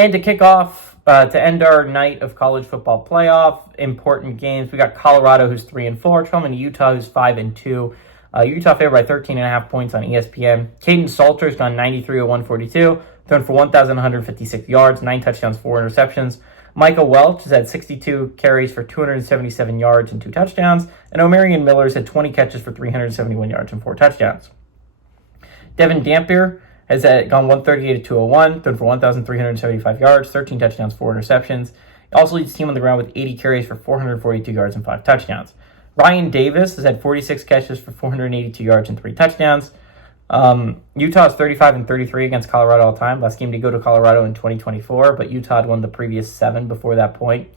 And to kick off, to end our night of college football playoff, important games, we got Colorado, who's 3-4, traveling to Utah, who's 5-2. Utah favored by 13.5 points on ESPN. Caden Salter's gone 93 of 142, thrown for 1,156 yards, 9 touchdowns, 4 interceptions. Michael Welch has had 62 carries for 277 yards and 2 touchdowns. And Omarion Miller's had 20 catches for 371 yards and 4 touchdowns. Devin Dampier has gone 138 of 201, thrown for 1,375 yards, 13 touchdowns, 4 interceptions. He also leads the team on the ground with 80 carries for 442 yards and 5 touchdowns. Ryan Davis has had 46 catches for 482 yards and 3 touchdowns. Utah is 35-33 against Colorado all time. Last game to go to Colorado in 2024, but Utah had won the previous 7 before that point.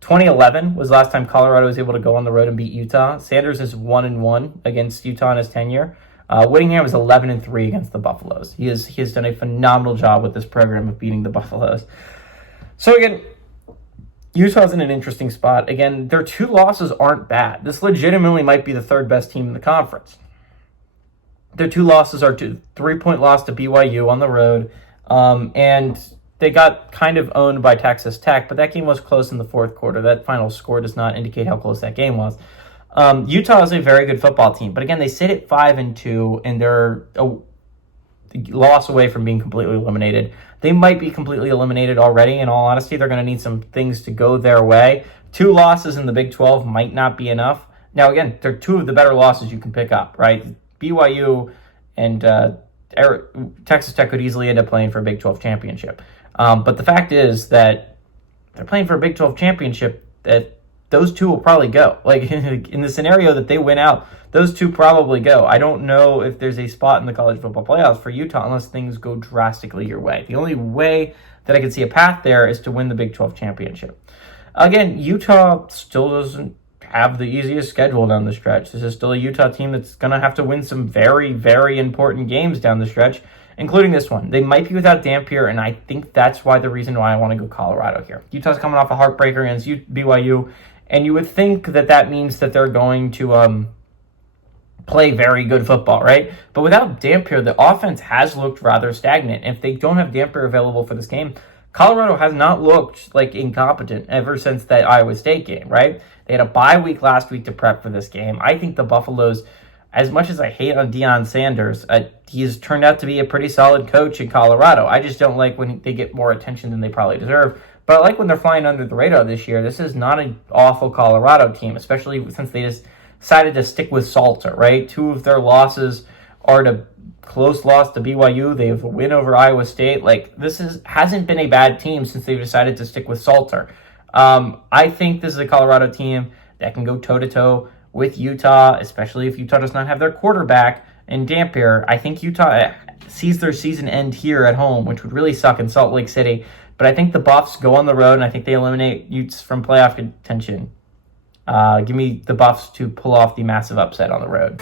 2011 was last time Colorado was able to go on the road and beat Utah. Sanders is 1-1 against Utah in his tenure. Whittingham is 11-3 against the Buffaloes. He has done a phenomenal job with this program of beating the Buffaloes. So again, Utah's in an interesting spot. Again, their 2 losses aren't bad. This legitimately might be the 3rd best team in the conference. Their 2 losses are 3-point loss to BYU on the road, and they got kind of owned by Texas Tech, but that game was close in the 4th quarter. That final score does not indicate how close that game was. Utah is a very good football team, but again, they sit at 5-2, and they're a loss away from being completely eliminated. They might be completely eliminated already. In all honesty, they're going to need some things to go their way. 2 losses in the Big 12 might not be enough. Now, again, they're 2 of the better losses you can pick up, right? BYU and Texas Tech could easily end up playing for a Big 12 championship. But the fact is that they're playing for a Big 12 championship, that those 2 will probably go. Like, in the scenario that they win out, those 2 probably go. I don't know if there's a spot in the college football playoffs for Utah unless things go drastically your way. The only way that I can see a path there is to win the Big 12 championship. Again, Utah still doesn't have the easiest schedule down the stretch. This is still a Utah team that's going to have to win some very, very important games down the stretch, including this one. They might be without Dampier, and I think that's the reason why I want to go Colorado here. Utah's coming off a heartbreaker against BYU, and you would think that means that they're going to play very good football, right? But without Dampier, the offense has looked rather stagnant. If they don't have Dampier available for this game, Colorado has not looked like incompetent ever since that Iowa State game, right? They had a bye week last week to prep for this game. I think the Buffaloes, as much as I hate on Deion Sanders, he has turned out to be a pretty solid coach in Colorado. I just don't like when they get more attention than they probably deserve. But I like when they're flying under the radar this year. This is not an awful Colorado team, especially since they just decided to stick with Salter, right? 2 of their losses are to close loss to BYU. They have a win over Iowa State. Like, hasn't been a bad team since they've decided to stick with Salter. I think this is a Colorado team that can go toe-to-toe with Utah, especially if Utah does not have their quarterback in Dampier. I think Utah sees their season end here at home, which would really suck in Salt Lake City. But I think the Buffs go on the road, and I think they eliminate Utes from playoff contention. Give me the Buffs to pull off the massive upset on the road.